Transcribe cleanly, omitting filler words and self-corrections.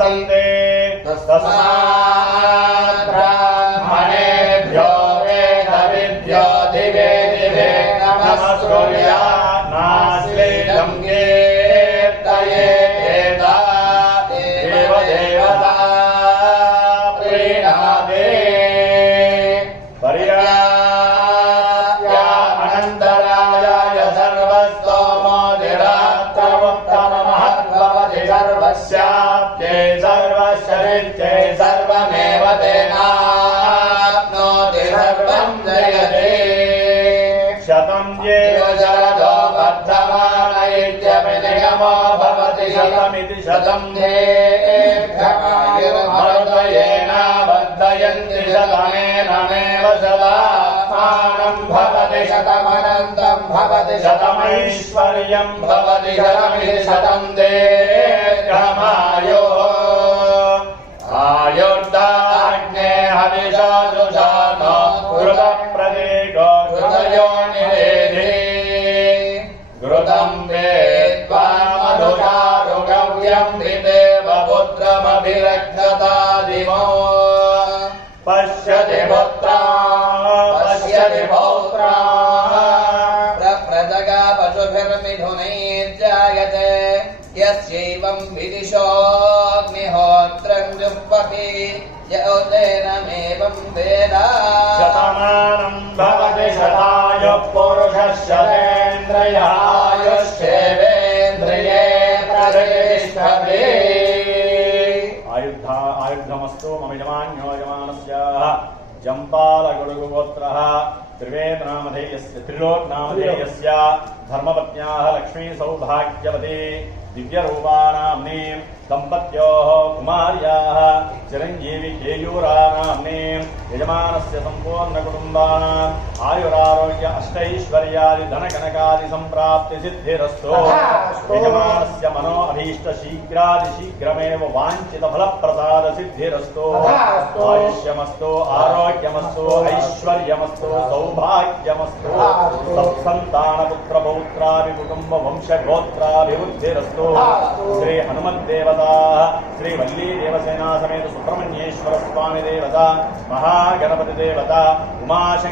सन्ति तस्मात् ब्राह्मणेभ्यो वेदविद्यो दिवे दिवे नमस्कुर्यान्नाश्लीलं कीर्तयेत् देवदेवता प्रीणादे पर्याप्त्या अनन्तराय सर्वस्तोमोदिरात्रमुत्तममहद्भवति सर्वस्याप्त्यै सर्वस्य सर्वमेव तेनाप्नोति सर्वं जयते शतं येव शरदो वर्धमान इत्यपि नियमो भवति शतमिति शतं मरुतयेन वर्धयन्ति शतमेनमेव शतात्मानं भवति शतमनन्तं भवति शतमैश्वर्यं भवति शतमिति शतं दीर्घमायुः आयुर्दाग्ने हविषा जुषानो घृतप्रतीको घृतयो निवेदे घृतं वेत्वा मधुचारुगव्यं विदेव पुत्रमभिरक्षतादिमो पश्यति पुत्रा पश्यति पौत्रा प्रजगा पशुभिर्मिथुनैर्जायते यस्यैवं विदिशोऽग्निहोत्रं जुह्वति यौतेनमेवं वेद शतमानं भवति शतायुः पुरुषः शतेन्द्रियायुष्येवेन्द्रिये प्रतिष्ठते आयुर्धमस्तु मम यजमान्यो यजमानस्याः जम्पालगुरुगोत्रः त्रिलोकनामधेयस्य धर्मपत्न्याः लक्ष्मी सौभाग्यवती दिव्यरूपानाम्नी दम्पत्योः कुमार्याः चिरञ्जीवी केयूरानाम्नी यजमानस्य सम्पूर्णकुटुम्बानाम् आयुरारोग्य अष्टैश्वर्यादि धनकनकादि सम्प्राप्ति सिद्धिरस्तु यजमानस्य मनो अभीष्ट शीघ्रातिशीघ्रमेव वाञ्छित फलप्रसाद सिद्धिरस्तु आयुष्यमस्तु आरोग्यमस्तु ऐश्वर्यमस्तु सौभाग्यमस्तु सत्सन्तानपुत्रपौत्राभि कुटुम्ब वंशगोत्राभिवृद्धिरस्तु श्री हनुमद्देवता श्री वल्ली देवसेना समेत सुब्रह्मण्येश्वर स्वामी देवता महागणपति देवता उमाशंकर